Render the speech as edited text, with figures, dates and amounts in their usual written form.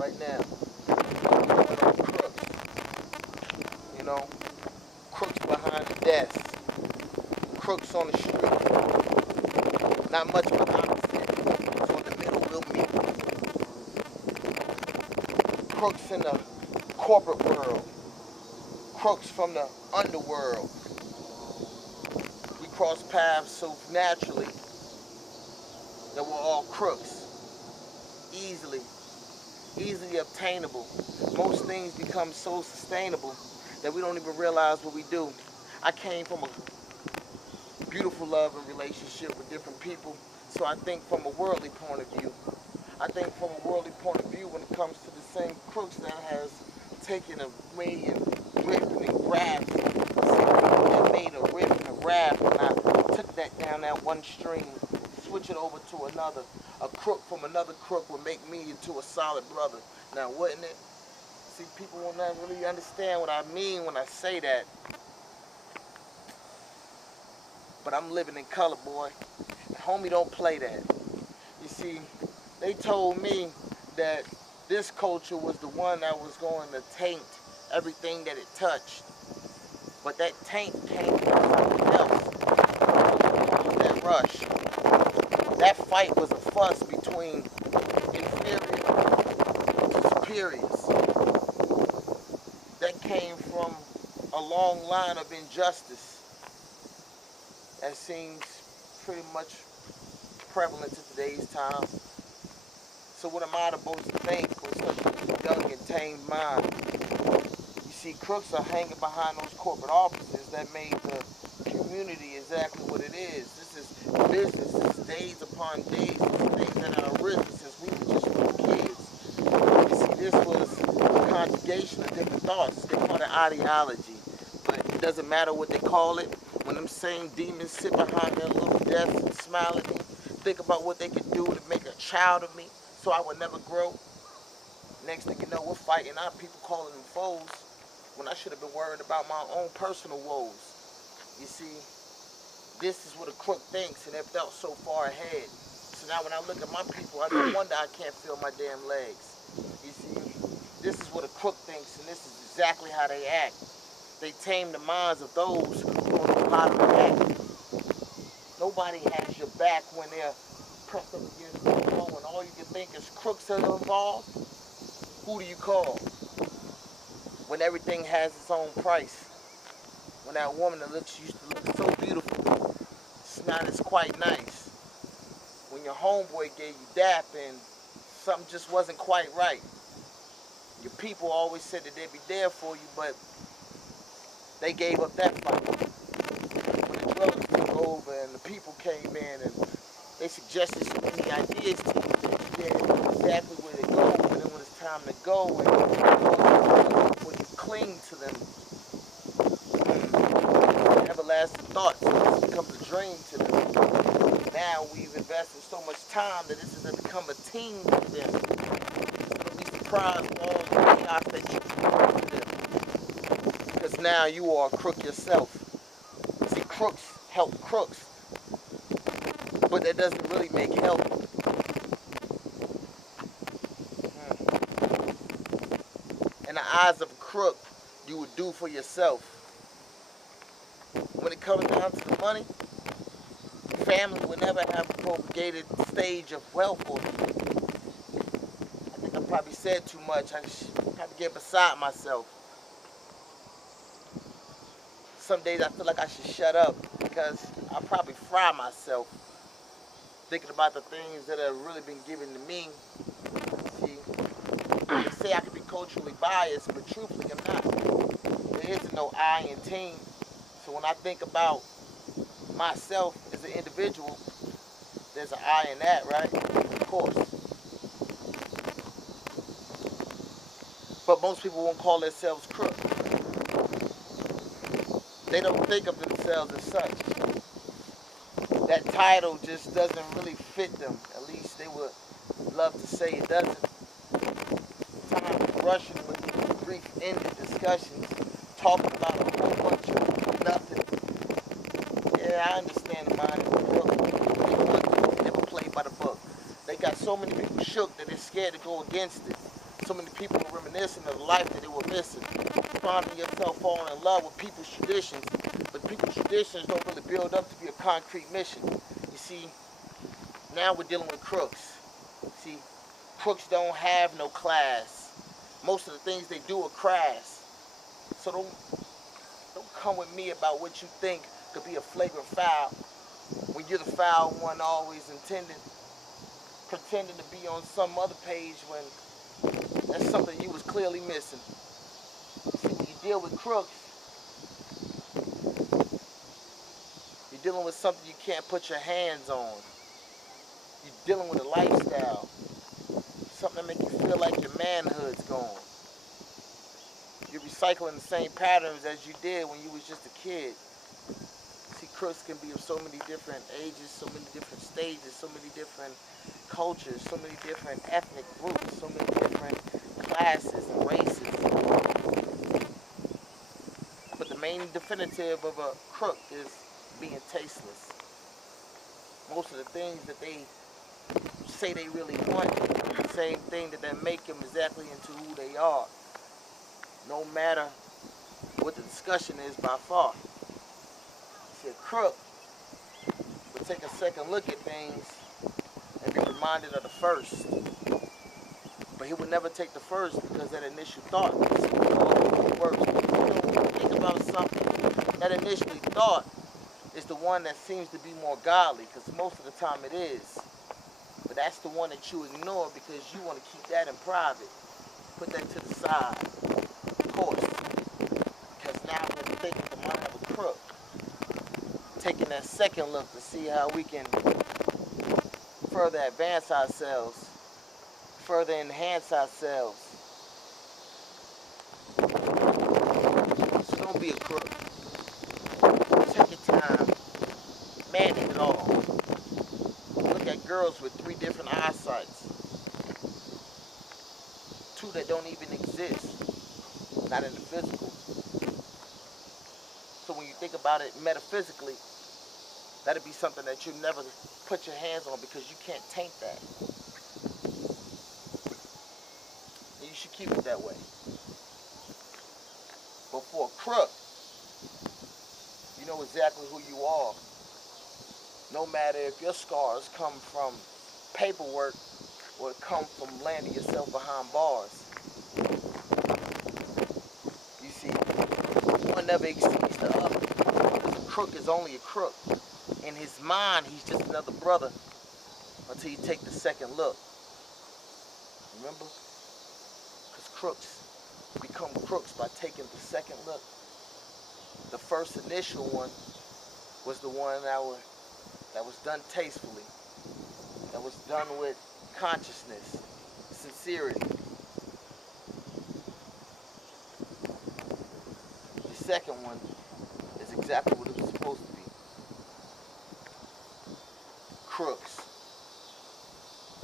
right now. Crooks, you know, crooks behind the desk, crooks on the street, not much of an opposite, so in the middle we'll meet. Crooks in the corporate world, crooks from the underworld. We cross paths so naturally that we're all crooks, easily obtainable. Most things become so sustainable that we don't even realize what we do. I came from a beautiful love and relationship with different people, so I think from a worldly point of view. I think from a worldly point of view when it comes to the same crooks that has taken away and ripped and grabbed, that made a rip and a grab, and I took that down that one stream, switch it over to another. A crook from another crook would make me into a solid brother. Now, wouldn't it? See, people will not really understand what I mean when I say that. But I'm living in color, boy. And homie don't play that. You see, they told me that this culture was the one that was going to taint everything that it touched. But that taint came from something else. That rush. That fight was a fuss between inferior to superiors. That came from a long line of injustice that seems pretty much prevalent in today's time. So what am I supposed to think with such a young and tamed mind? You see, crooks are hanging behind those corporate offices that made the community exactly what it is. This is business. This is days upon days of things that have arisen since we were just little kids. You see, this was a conjugation of different thoughts. They call it ideology, but it doesn't matter what they call it. When them same demons sit behind their little desks and smile at me, think about what they could do to make a child of me so I would never grow. Next thing you know, we're fighting our people, calling them foes, when I should have been worried about my own personal woes. You see, this is what a crook thinks, and they've felt so far ahead. So now when I look at my people, I no wonder I can't feel my damn legs. You see, this is what a crook thinks, and this is exactly how they act. They tame the minds of those who don't know how to react. Nobody has your back when they're pressed up against the wall, and all you can think is crooks are involved. Who do you call? When everything has its own price. When that woman that used to look so beautiful, it's not as quite nice. When your homeboy gave you dap and something just wasn't quite right. Your people always said that they'd be there for you, but they gave up that fight. When the drugs took over and the people came in and they suggested so many ideas to you that you didn't know exactly where to go, but then when it's time to go and when you cling to them, everlasting thoughts becomes a dream to them. Now we've invested so much time that this has become a team to them. You'll be surprised with all the chaos that you bring to them. Because now you are a crook yourself. See, crooks help crooks, but that doesn't really make help. In the eyes of a crook, you would do for yourself. When it comes down to the money, family will never have a propagated stage of wealth for me. I think I probably said too much. I just have to get beside myself. Some days I feel like I should shut up because I probably fry myself thinking about the things that have really been given to me. See, they say I could be culturally biased, but truthfully I'm not. There isn't no I in team. So when I think about myself as an individual, there's an I in that, right? Of course. But most people won't call themselves crooks. They don't think of themselves as such. That title just doesn't really fit them. At least they would love to say it doesn't. Time is rushing with brief-ended discussions, talking about a whole bunch of nothing. Yeah, I understand the mind of a crook. They never played by the book. They got so many people shook that they're scared to go against it. So many people are reminiscing of the life that they were missing. Finding yourself falling in love with people's traditions, but people's traditions don't really build up to be a concrete mission. You see, now we're dealing with crooks. See, crooks don't have no class. Most of the things they do are crass. So don't come with me about what you think could be a flagrant foul when you're the foul one always pretending to be on some other page when that's something you was clearly missing. See, when you deal with crooks, you're dealing with something you can't put your hands on. You're dealing with a lifestyle, something that makes you feel like your manhood's gone. You're recycling the same patterns as you did when you was just a kid. See, crooks can be of so many different ages, so many different stages, so many different cultures, so many different ethnic groups, so many different classes and races. But the main definitive of a crook is being tasteless. Most of the things that they say they really want, the same thing that make them exactly into who they are, no matter what the discussion is by far. See, a crook would take a second look at things and be reminded of the first. But he would never take the first because that initial thought was always the worst. When you think about something, that initially thought is the one that seems to be more godly, because most of the time it is. But that's the one that you ignore because you want to keep that in private. Put that to the side, of course. Because now we're thinking the mind of a crook. Taking that second look to see how we can further advance ourselves, further enhance ourselves. So don't be a crook. Take your time. Manage it all. Look at girls with 3 different eyesights. 2 that don't even exist. Not in the physical. So when you think about it metaphysically, that'd be something that you never put your hands on because you can't taint that. And you should keep it that way. But for a crook, you know exactly who you are. No matter if your scars come from paperwork or come from landing yourself behind bars. You see, one never exceeds the other. Because a crook is only a crook. In his mind, he's just another brother until you take the second look. Remember? Because crooks become crooks by taking the second look. The first initial one was the one that was done tastefully, that was done with consciousness, sincerity.